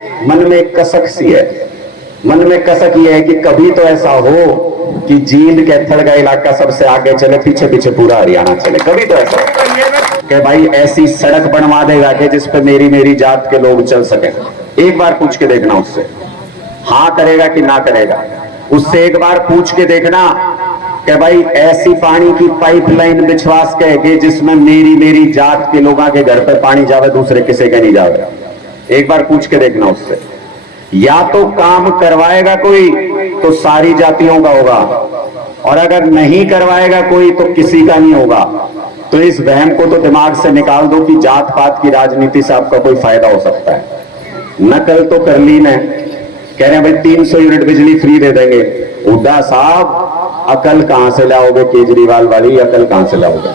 मन में एक कसक सी है, मन में कसक ये है कि कभी तो ऐसा हो कि जींद कैथल का इलाका सबसे आगे चले, पीछे पीछे पूरा हरियाणा चले। कभी तो ऐसा हो कि भाई ऐसी सड़क बनवा देगा कि जिस पे मेरी मेरी जात के लोग चल सके। एक बार पूछ के देखना उससे, हाँ करेगा कि ना करेगा। उससे एक बार पूछ के देखना कि भाई ऐसी पानी की पाइपलाइन बिछवास के जिसमें मेरी मेरी जात के लोगों के घर पे पानी जावे, दूसरे किसी के नहीं जावे। एक बार पूछ के देखना उससे। या तो काम करवाएगा कोई तो सारी जातियों का होगा, और अगर नहीं करवाएगा कोई तो किसी का नहीं होगा। तो इस वहम को तो दिमाग से निकाल दो कि जात पात की राजनीति से आपका कोई फायदा हो सकता है। नकल तो कर ली ने, कह रहे हैं भाई 300 यूनिट बिजली फ्री दे देंगे। हुड्डा साहब अकल कहां से लाओगे? केजरीवाल वाली अकल कहां से लाओगे?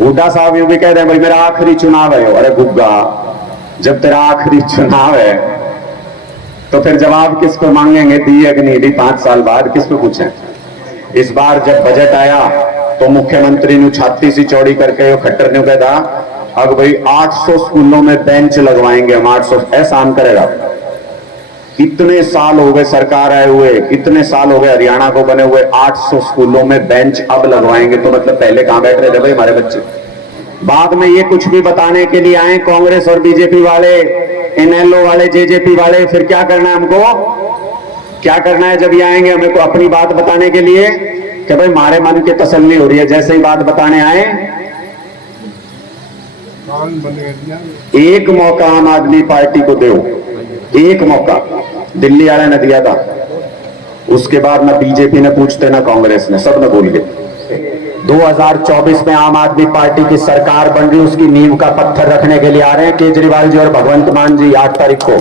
हुड्डा साहब यूं भी कह रहे हैं भाई मेरा आखिरी चुनाव है। अरे गुग्गा, जब तेरा आखिरी चुनाव है तो फिर जवाब किसको मांगेंगे? दिए कि नहीं दी 5 साल बाद किसको पूछें? इस बार जब बजट आया तो मुख्यमंत्री ने छाती सी चौड़ी करके खट्टर ने कहा अब भाई 800 स्कूलों में बेंच लगवाएंगे हम। 800 एहसान करेगा। इतने साल हो गए सरकार आए हुए, इतने साल हो गए हरियाणा को बने हुए, 800 स्कूलों में बेंच अब लगवाएंगे। तो मतलब पहले कहां बैठ रहे थे भाई हमारे बच्चे? बाद में ये कुछ भी बताने के लिए आए कांग्रेस और बीजेपी वाले, इनेलो वाले, जेजेपी वाले। फिर क्या करना है हमको? क्या करना है जब ये आएंगे हमें को अपनी बात बताने के लिए कि भाई हमारे मन की तसल्ली हो रही है। जैसे ही बात बताने आए, एक मौका आम आदमी पार्टी को दो, एक मौका। दिल्ली वाले ने दिया था, उसके बाद ना बीजेपी ने पूछते ना कांग्रेस ने, सब ने भूल गए। 2024 में आम आदमी पार्टी की सरकार बन रही, उसकी नींव का पत्थर रखने के लिए आ रहे हैं केजरीवाल जी और भगवंत मान जी 8 तारीख को।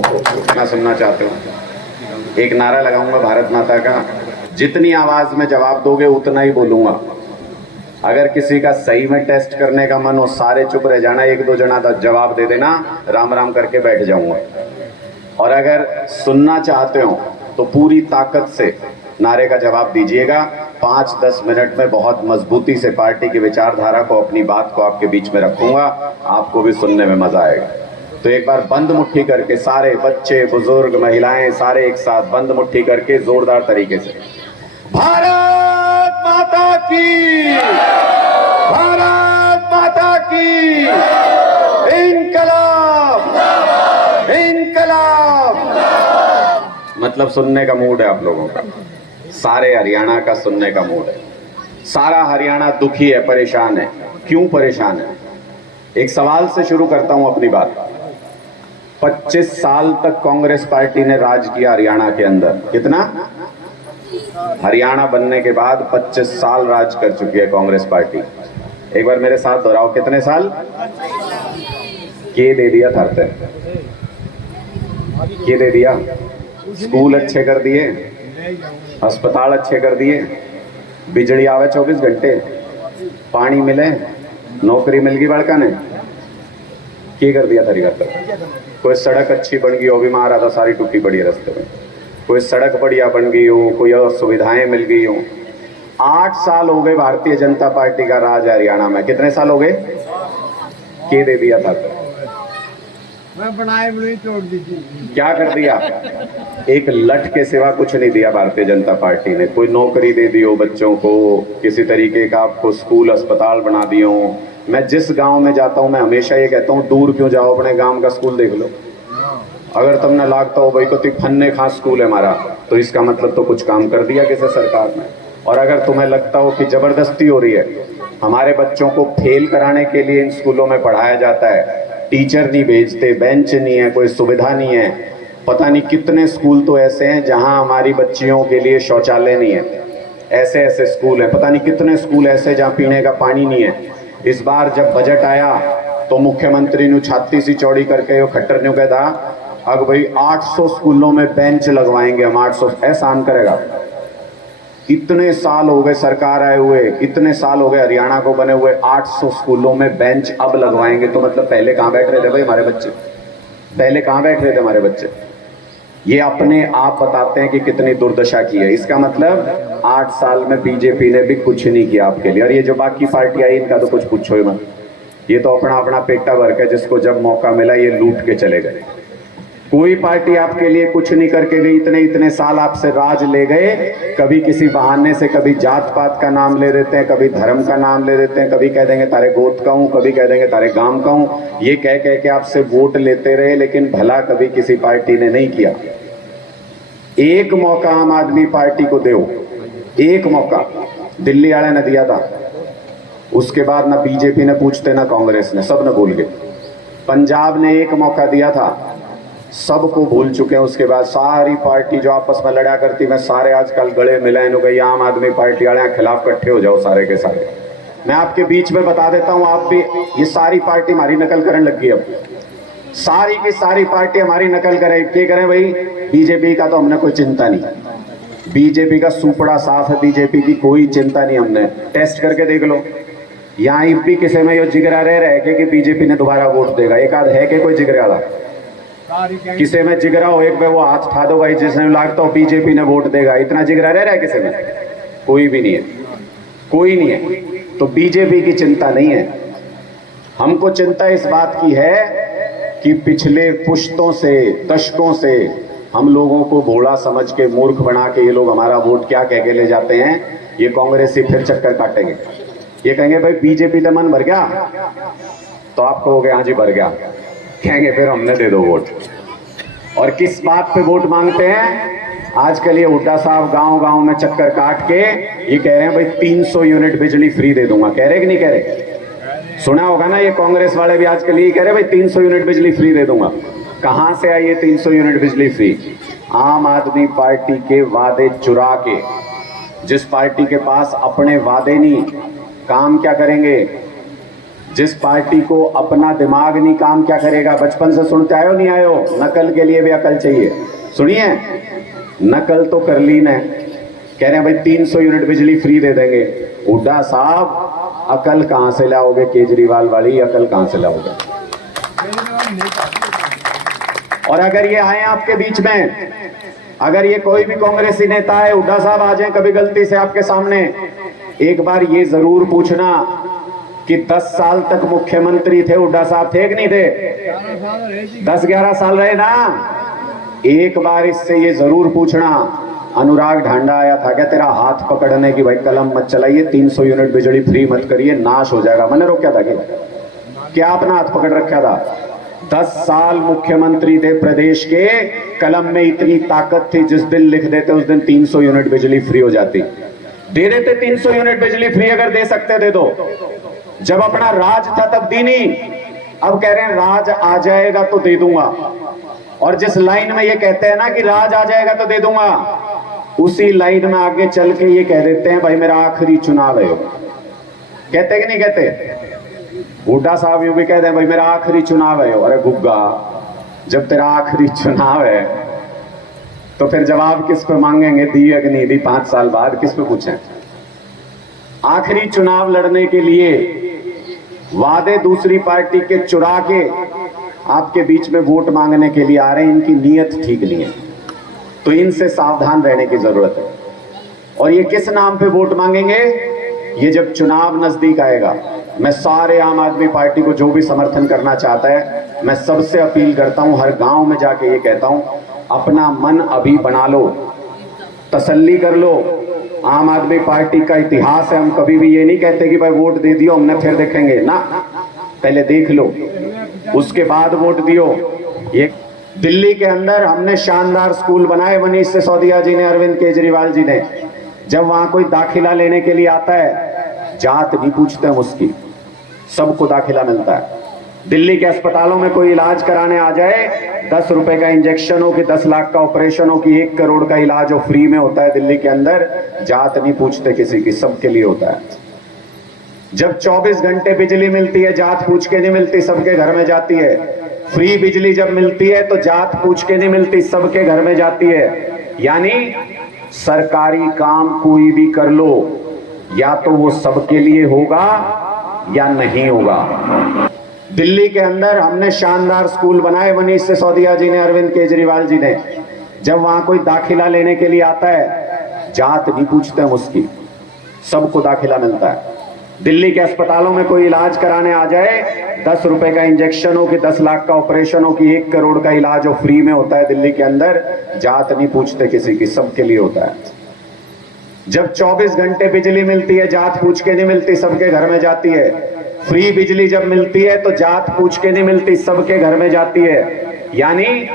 मैं सुनना चाहते हूं, एक नारा लगाऊंगा भारत माता का। जितनी आवाज में जवाब दोगे उतना ही बोलूंगा। अगर किसी का सही में टेस्ट करने का मन हो, सारे चुप रह जाना, 1-2 जना जवाब दे देना, राम राम करके बैठ जाऊंगा। और अगर सुनना चाहते हो तो पूरी ताकत से नारे का जवाब दीजिएगा। 5-10 मिनट में बहुत मजबूती से पार्टी की विचारधारा को, अपनी बात को आपके बीच में रखूंगा। आपको भी सुनने में मजा आएगा। तो एक बार बंद मुट्ठी करके सारे बच्चे, बुजुर्ग, महिलाएं सारे एक साथ बंद मुट्ठी करके जोरदार तरीके से भारत माता की, भारत माता की, इनकलाब, इनकलाब। मतलब सुनने का मूड है आप लोगों का, सारे हरियाणा का सुनने का मूड है। सारा हरियाणा दुखी है, परेशान है। क्यों परेशान है? एक सवाल से शुरू करता हूं अपनी बात। 25 साल तक कांग्रेस पार्टी ने राज किया हरियाणा के अंदर। कितना? हरियाणा बनने के बाद 25 साल राज कर चुकी है कांग्रेस पार्टी। एक बार मेरे साथ दोहराओ, कितने साल? के दे दिया था, के दे दिया? स्कूल अच्छे कर दिए, अस्पताल अच्छे कर दिए, बिजली आवे 24 घंटे, पानी मिले, नौकरी मिल गई बड़का ने। क्या कर दिया था? कोई सड़क अच्छी बन गई हो, भी मारा था सारी टूटी पड़ी है रास्ते में। कोई सड़क बढ़िया बन गई हो, कोई और सुविधाएं मिल गई हो। 8 साल हो गए भारतीय जनता पार्टी का राज हरियाणा में। कितने साल हो गए? क्या दे दिया था? मैं बनाए तोड़ दीजिए। क्या कर दिया? एक लठ के सिवा कुछ नहीं दिया भारतीय जनता पार्टी ने। कोई नौकरी दे दी हो बच्चों को, किसी तरीके का आपको स्कूल अस्पताल बना दिए हो। मैं जिस गांव में जाता हूं मैं हमेशा ये कहता हूं, दूर क्यों जाओ, अपने गांव का स्कूल देख लो। अगर तुमने लागता हो भाई तो फन्ने खास स्कूल है हमारा, तो इसका मतलब तो कुछ काम कर दिया किसी सरकार ने। और अगर तुम्हें लगता हो कि जबरदस्ती हो रही है, हमारे बच्चों को फेल कराने के लिए इन स्कूलों में पढ़ाया जाता है, टीचर नहीं भेजते, बेंच नहीं है, कोई सुविधा नहीं है। पता नहीं कितने स्कूल तो ऐसे हैं जहां हमारी बच्चियों के लिए शौचालय नहीं है। ऐसे ऐसे स्कूल हैं। पता नहीं कितने स्कूल ऐसे जहां पीने का पानी नहीं है। इस बार जब बजट आया तो मुख्यमंत्री ने छाती सी चौड़ी करके खट्टर ने कहा अब भाई 800 स्कूलों में बेंच लगवाएंगे हम। 800 एहसान करेगा। इतने साल हो गए सरकार आए हुए, इतने साल हो गए हरियाणा को बने हुए, 800 स्कूलों में बेंच अब लगवाएंगे। तो मतलब पहले कहां बैठ रहे थे भाई हमारे बच्चे? पहले कहां बैठ रहे थे हमारे बच्चे? ये अपने आप बताते हैं कि कितनी दुर्दशा की है। इसका मतलब 8 साल में बीजेपी ने भी कुछ नहीं किया आपके लिए। और ये जो बाकी पार्टियां आई इनका तो कुछ पूछो ही मत। ये तो अपना अपना पेटा भर के जिसको जब मौका मिला ये लूट के चले गए। कोई पार्टी आपके लिए कुछ नहीं करके गई, इतने इतने साल आपसे राज ले गए, कभी किसी बहाने से कभी जात पात का नाम ले देते हैं, कभी धर्म का नाम ले देते हैं, कभी कह देंगे तारे गोत का हूं, कभी कह देंगे तारे गांव का हूं, ये कह कह के आपसे वोट लेते रहे, लेकिन भला कभी किसी पार्टी ने नहीं किया। एक मौका आम आदमी पार्टी को दो, एक मौका। दिल्ली वाले ने दिया था, उसके बाद ना बीजेपी ने पूछते ना कांग्रेस ने, सब ने भूल गए। पंजाब ने एक मौका दिया था, सबको भूल चुके हैं। उसके बाद सारी पार्टी जो आपस में लड़ा करती, मैं सारे आजकल गले मिले नो गई, आम आदमी पार्टी वाले खिलाफ इकट्ठे हो जाओ सारे के सारे। मैं आपके बीच में बता देता हूं, आप भी, ये सारी पार्टी हमारी नकल करने लगी। अब सारी की सारी पार्टी हमारी नकल करे। क्या करें भाई? बीजेपी का तो हमने कोई चिंता नहीं, बीजेपी का सुपड़ा साफ है, बीजेपी की कोई चिंता नहीं। हमने टेस्ट करके देख लो, यहाँ भी किसी में यो जिगरा रह कि बीजेपी ने दोबारा वोट देगा, एक आध है कि कोई जिगरे वाला? किसी में जिगरा हो एक बार वो हाथ उठा दो भाई, जिसने लगता हो बीजेपी ने वोट देगा। इतना जिगरा रह रहा है किसी में? कोई भी नहीं है, कोई नहीं है। तो बीजेपी की चिंता नहीं है, हमको चिंता इस बात की है कि पिछले पुश्तों से, दशकों से हम लोगों को भोला समझ के, मूर्ख बना के ये लोग हमारा वोट क्या कह के ले जाते हैं। ये कांग्रेसी फिर चक्कर काटेंगे, ये कहेंगे भाई बीजेपी का मन भर गया, तो आप कहोगे हाँ जी भर गया, कहेंगे फिर हमने दे दो वोट। और किस बात पे वोट मांगते हैं? आजकल ये हुड्डा साहब गांव गांव में चक्कर काट के ये कह रहे हैं भाई 300 यूनिट बिजली फ्री दे दूंगा। कह रहे कि नहीं कह रहे? सुना होगा ना, ये कांग्रेस वाले भी आजकल ये कह रहे भाई 300 यूनिट बिजली फ्री दे दूंगा। कहां से आई ये 300 यूनिट बिजली फ्री? आम आदमी पार्टी के वादे चुरा के। जिस पार्टी के पास अपने वादे नहीं, काम क्या करेंगे? जिस पार्टी को अपना दिमाग नहीं, काम क्या करेगा? बचपन से सुनते आयो नहीं आयो, नकल के लिए भी अकल चाहिए। सुनिए, नकल तो कर ली ने, कह रहे हैं भाई 300 यूनिट बिजली फ्री दे देंगे। हुड्डा साहब अकल कहां से लाओगे? केजरीवाल वाली अकल कहां से लाओगे? और अगर ये आए आपके बीच में, अगर ये कोई भी कांग्रेसी नेता है, हुड्डा साहब आ जाए कभी गलती से आपके सामने, एक बार ये जरूर पूछना कि 10 साल तक मुख्यमंत्री थे हुड्डा साहब, थे कि नहीं थे? 10-11 साल रहे ना। एक बार इससे ये जरूर पूछना, अनुराग ढांडा आया था क्या तेरा हाथ पकड़ने की, भाई कलम मत चलाइए, 300 यूनिट बिजली फ्री मत करिए, नाश हो जाएगा, मैंने रोका था क्या? अपना हाथ पकड़ रखा था? 10 साल मुख्यमंत्री थे प्रदेश के, कलम में इतनी ताकत थी, जिस दिन लिख देते उस दिन 300 यूनिट बिजली फ्री हो जाती। दे देते 300 यूनिट बिजली फ्री, अगर दे सकते दे दो। जब अपना राज था तब दी नहीं, अब कह रहे हैं राज आ जाएगा तो दे दूंगा। और जिस लाइन में ये कहते हैं ना कि राज आ जाएगा तो दे दूंगा, उसी लाइन में आगे चल के ये कह देते हैं भाई मेरा आखिरी चुनाव है। कहते कि नहीं कहते? हुड्डा साहब यूं भी कहते हैं भाई मेरा आखिरी चुनाव है। अरे गुग्गा, जब तेरा आखिरी चुनाव है तो फिर जवाब किस पे मांगेंगे? दी या नहीं दी 5 साल बाद, किस पे पूछें? आखिरी चुनाव लड़ने के लिए वादे दूसरी पार्टी के चुरा के आपके बीच में वोट मांगने के लिए आ रहे हैं, इनकी नीयत ठीक नहीं है, तो इनसे सावधान रहने की जरूरत है। और ये किस नाम पे वोट मांगेंगे? ये जब चुनाव नजदीक आएगा। मैं सारे आम आदमी पार्टी को, जो भी समर्थन करना चाहता है, मैं सबसे अपील करता हूं, हर गांव में जाके ये कहता हूं, अपना मन अभी बना लो, तसल्ली कर लो। आम आदमी पार्टी का इतिहास है, हम कभी भी ये नहीं कहते कि भाई वोट दे दियो हमने फिर देखेंगे ना, पहले देख लो उसके बाद वोट दियो। ये दिल्ली के अंदर हमने शानदार स्कूल बनाए, मनीष सिसोदिया जी ने, अरविंद केजरीवाल जी ने। जब वहां कोई दाखिला लेने के लिए आता है, जात नहीं पूछते हम उसकी, सबको दाखिला मिलता है। दिल्ली के अस्पतालों में कोई इलाज कराने आ जाए, 10 रुपए का इंजेक्शन हो कि 10 लाख का ऑपरेशन हो कि 1 करोड़ का इलाज हो, फ्री में होता है दिल्ली के अंदर। जात नहीं पूछते किसी की, सबके लिए होता है। जब 24 घंटे बिजली मिलती है, जात पूछ के नहीं मिलती, सबके घर में जाती है। फ्री बिजली जब मिलती है तो जात पूछ के नहीं मिलती, सबके घर में जाती है। यानी सरकारी काम कोई भी कर लो, या तो वो सबके लिए होगा या नहीं होगा। दिल्ली के अंदर हमने शानदार स्कूल बनाए, मनीष सिसोदिया जी ने, अरविंद केजरीवाल जी ने। जब वहां कोई दाखिला लेने के लिए आता है, जात नहीं पूछते हम उसकी, सबको दाखिला मिलता है। दिल्ली के अस्पतालों में कोई इलाज कराने आ जाए, 10 रुपए का इंजेक्शन हो कि 10 लाख का ऑपरेशन हो कि 1 करोड़ का इलाज हो, फ्री में होता है दिल्ली के अंदर। जात नहीं पूछते किसी की, सबके लिए होता है। जब 24 घंटे बिजली मिलती है, जात पूछ के नहीं मिलती, सबके घर में जाती है। फ्री बिजली जब मिलती है तो जात पूछ के नहीं मिलती, सबके घर में जाती है। यानी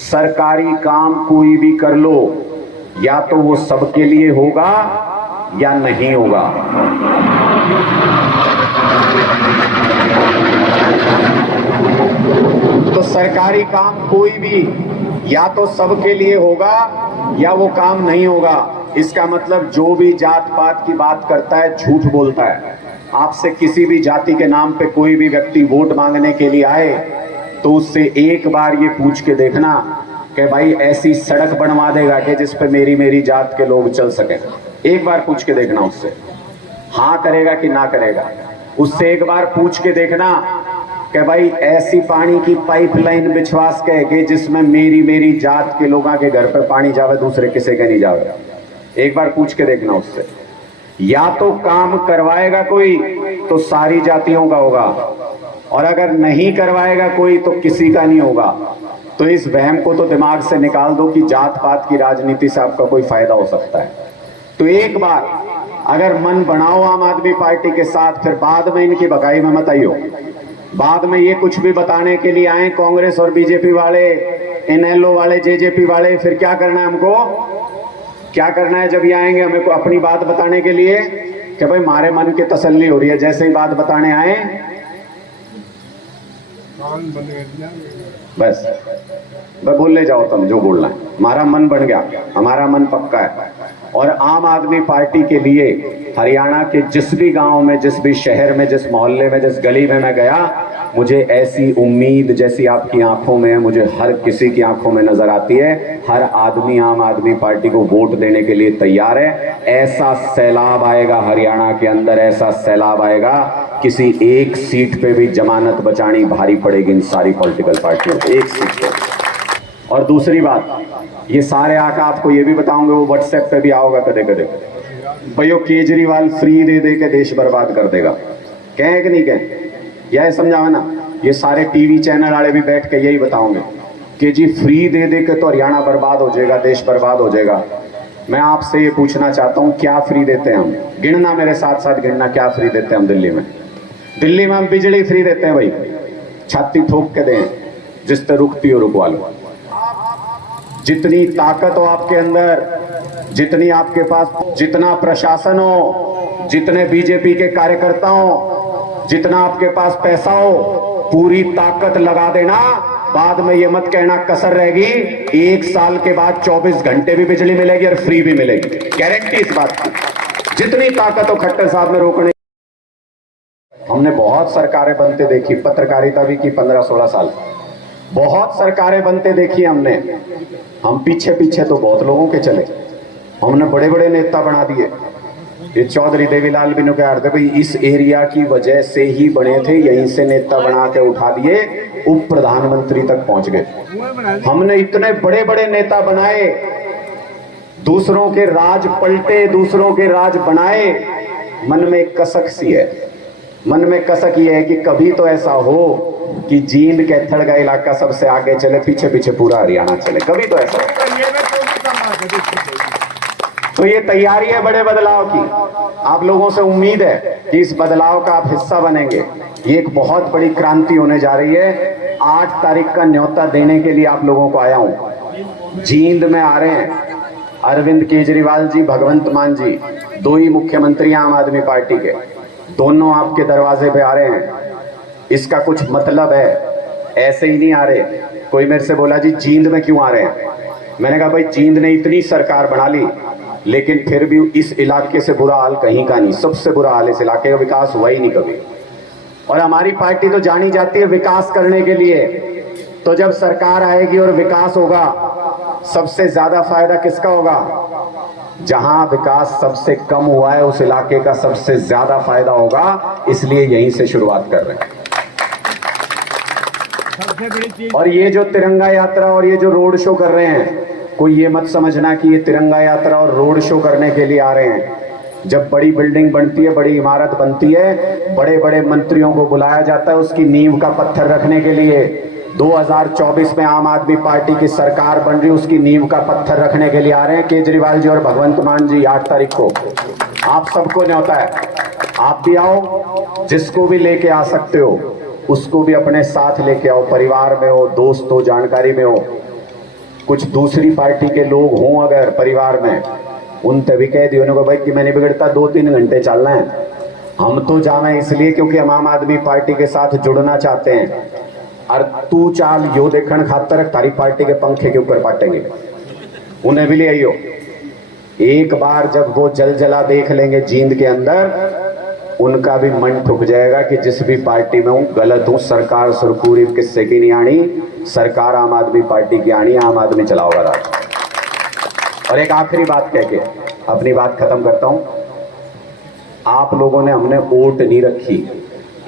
सरकारी काम कोई भी कर लो, या तो वो सबके लिए होगा या नहीं होगा। तो सरकारी काम कोई भी या तो सबके लिए होगा या वो काम नहीं होगा। इसका मतलब जो भी जात पात की बात करता है झूठ बोलता है। आपसे किसी भी जाति के नाम पे कोई भी व्यक्ति वोट मांगने के लिए आए तो उससे एक बार ये पूछ के देखना कि भाई ऐसी सड़क बनवा देगा कि जिस पे मेरी जात के लोग चल सके। एक बार पूछ के देखना उससे, हाँ करेगा कि ना करेगा। उससे एक बार पूछ के देखना कि भाई ऐसी पानी की पाइपलाइन बिछवास के जिसमें मेरी जात के लोगों के घर पे पानी जावे, दूसरे किसी के नहीं जावे। एक बार पूछ के देखना उससे। या तो काम करवाएगा कोई तो सारी जातियों का होगा, और अगर नहीं करवाएगा कोई तो किसी का नहीं होगा। तो इस वहम को तो दिमाग से निकाल दो कि जात पात की राजनीति से आपका कोई फायदा हो सकता है। तो एक बार अगर मन बनाओ आम आदमी पार्टी के साथ, फिर बाद में इनकी भगाई में मत आइयो। बाद में ये कुछ भी बताने के लिए आए कांग्रेस और बीजेपी वाले, इनेलो वाले, जेजेपी वाले, फिर क्या करना है हमको? क्या करना है जब ये आएंगे हमें को अपनी बात बताने के लिए कि भाई हमारे मन की तसल्ली हो रही है। जैसे ही बात बताने आए बस बोल ले जाओ तुम जो बोलना है। हमारा मन बन गया, हमारा मन पक्का है। और आम आदमी पार्टी के लिए हरियाणा के जिस भी गांव में, जिस भी शहर में, जिस मोहल्ले में, जिस गली में मैं गया, मुझे ऐसी उम्मीद जैसी आपकी आंखों में है, मुझे हर किसी की आंखों में नजर आती है। हर आदमी आम आदमी पार्टी को वोट देने के लिए तैयार है। ऐसा सैलाब आएगा हरियाणा के अंदर, ऐसा सैलाब आएगा, किसी एक सीट पे भी जमानत बचानी भारी पड़ेगी इन सारी पॉलिटिकल पार्टियों को, एक सीट पे। और दूसरी बात, ये सारे आका आपको ये भी बताऊंगे, वो व्हाट्सएप पे भी आओगा कदे कदे, भैया केजरीवाल फ्री दे दे के देश बर्बाद कर देगा। कहें कि नहीं कहें? यह समझावा ना। ये सारे टीवी चैनल वाले भी बैठ के यही बताओगे कि जी फ्री दे दे के तो हरियाणा बर्बाद हो जाएगा, देश बर्बाद हो जाएगा। मैं आपसे ये पूछना चाहता हूँ, क्या फ्री देते हैं हम? गिनना, मेरे साथ साथ गिनना, क्या फ्री देते हैं हम दिल्ली में? दिल्ली में हम बिजली फ्री देते हैं भाई, छाती ठोक के दें, जिस तरह रुकती हो रुकवा लो। जितनी ताकत हो आपके अंदर, जितनी आपके पास, जितना प्रशासन हो, जितने बीजेपी के कार्यकर्ता हो, जितना आपके पास पैसा हो, पूरी ताकत लगा देना। बाद में ये मत कहना कसर रहेगी। 1 साल के बाद 24 घंटे भी बिजली मिलेगी और फ्री भी मिलेगी, गारंटी इस बात की। जितनी ताकत हो खट्टर साहब में रोकने। हमने बहुत सरकारें बनते देखी, पत्रकारिता भी की 15-16 साल, बहुत सरकारें बनते देखी हमने। हम पीछे पीछे तो बहुत लोगों के चले, हमने बड़े बड़े नेता बना दिए। ये चौधरी देवीलाल भी कह रहे थे भाई इस एरिया की वजह से ही बने थे, यहीं से नेता बना के उठा दिए, उप प्रधानमंत्री तक पहुंच गए। हमने इतने बड़े बड़े नेता बनाए, दूसरों के राज पलटे, दूसरों के राज बनाए। मन में एक कसक सी है, मन में कसक ये है कि कभी तो ऐसा हो कि जींद कैथल का इलाका सबसे आगे चले, पीछे पीछे पूरा हरियाणा चले। कभी तो ऐसा हो। तो ये तैयारी है बड़े बदलाव की। आप लोगों से उम्मीद है कि इस बदलाव का आप हिस्सा बनेंगे। ये एक बहुत बड़ी क्रांति होने जा रही है। 8 तारीख का न्योता देने के लिए आप लोगों को आया हूं। जींद में आ रहे हैं अरविंद केजरीवाल जी, भगवंत मान जी, 2 ही मुख्यमंत्री आम आदमी पार्टी के, दोनों आपके दरवाजे पे आ रहे हैं। इसका कुछ मतलब है, ऐसे ही नहीं आ रहे। कोई मेरे से बोला जी जींद में क्यों आ रहे हैं? मैंने कहा भाई जींद ने इतनी सरकार बना ली, लेकिन फिर भी इस इलाके से बुरा हाल कहीं का नहीं। सबसे बुरा हाल इस इलाके का, विकास हुआ ही नहीं कभी। और हमारी पार्टी तो जानी जाती है विकास करने के लिए। तो जब सरकार आएगी और विकास होगा, सबसे ज्यादा फायदा किसका होगा? जहां विकास सबसे कम हुआ है उस इलाके का सबसे ज्यादा फायदा होगा। इसलिए यहीं से शुरुआत कर रहे हैं। और ये जो तिरंगा यात्रा और ये जो रोड शो कर रहे हैं, कोई ये मत समझना कि ये तिरंगा यात्रा और रोड शो करने के लिए आ रहे हैं। जब बड़ी बिल्डिंग बनती है, बड़ी इमारत बनती है, बड़े बड़े मंत्रियों को बुलाया जाता है उसकी नींव का पत्थर रखने के लिए। 2024 में आम आदमी पार्टी की सरकार बन रही, उसकी नींव का पत्थर रखने के लिए आ रहे हैं केजरीवाल जी और भगवंत मान जी। 8 तारीख को आप सबको न्योता है, आप भी आओ, जिसको भी लेके आ सकते हो उसको भी अपने साथ लेके आओ, परिवार में हो, दोस्त हो, जानकारी में हो। कुछ दूसरी पार्टी के लोग हों अगर परिवार में, उन तभी कह दियो उनको भाई कि मैं नहीं बिगड़ता, 2-3 घंटे चलना है। हम तो जावे इसलिए क्योंकि हम आम आदमी पार्टी के साथ जुड़ना चाहते हैं। और तू चाल यो देखण खातर तारी पार्टी के पंखे के ऊपर पाटेंगे, उन्हें भी ले आइयो। एक बार जब वो जला देख लेंगे जींद के अंदर, उनका भी मन ठुक जाएगा कि जिस भी पार्टी में हूं गलत हूं, सरकार सुरपूरी किस्से की नहीं आनी, सरकार आम आदमी पार्टी की आनी, आम आदमी चलाओगा राज। और एक आखिरी बात कह के अपनी बात खत्म करता हूं। आप लोगों ने हमने वोट नहीं रखी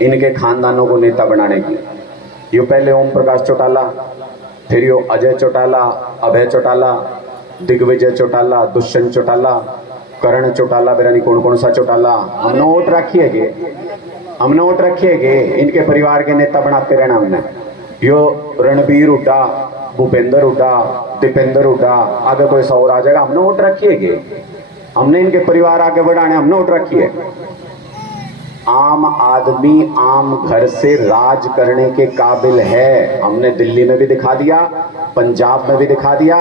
इनके खानदानों को नेता बनाने की। यो पहले ओम प्रकाश चौटाला, फिर यो अजय चौटाला, अभय चौटाला, दिग्विजय चौटाला, दुष्यंत चौटाला, करण चौटाला, बेरानी कौन कौन सा चौटाला, हमने वोट रखी है गे, हमने वोट रखी है गे। इनके परिवार के नेता बनाते रहना हमने। यो रणबीर हुड्डा, भूपेंद्र हुड्डा, दीपेंद्र हुड्डा, आगे कोई सा और आ जाएगा, हमने वोट रखी है गे। हमने इनके परिवार आगे बढ़ाने, हमने वोट रखी है। आम आदमी आम घर से राज करने के काबिल है, हमने दिल्ली में भी दिखा दिया, पंजाब में भी दिखा दिया।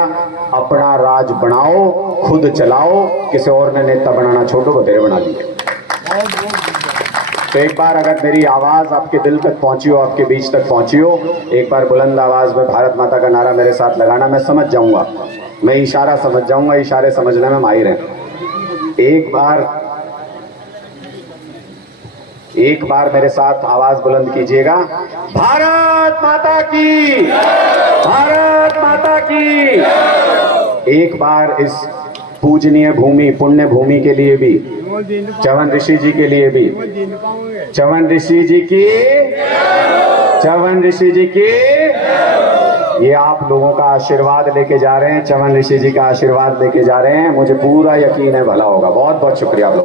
अपना राज बनाओ, खुद चलाओ, किसी और ने नेता बनाना छोड़ो, बतेरे बना दिए। तो एक बार अगर मेरी आवाज आपके दिल तक पहुंची हो, आपके बीच तक पहुंची हो, एक बार बुलंद आवाज में भारत माता का नारा मेरे साथ लगाना। मैं समझ जाऊंगा, मैं इशारा समझ जाऊंगा, इशारे समझने में माहिर हैं। एक बार मेरे साथ आवाज बुलंद कीजिएगा, भारत माता की, भारत माता की। एक बार इस पूजनीय भूमि, पुण्य भूमि के लिए भी, च्यवन ऋषि जी के लिए भी, च्यवन ऋषि जी की, च्यवन ऋषि जी की, ये आप लोगों का आशीर्वाद लेके जा रहे हैं, च्यवन ऋषि जी का आशीर्वाद लेके जा रहे हैं। मुझे पूरा यकीन है भला होगा। बहुत बहुत शुक्रिया आप लोग।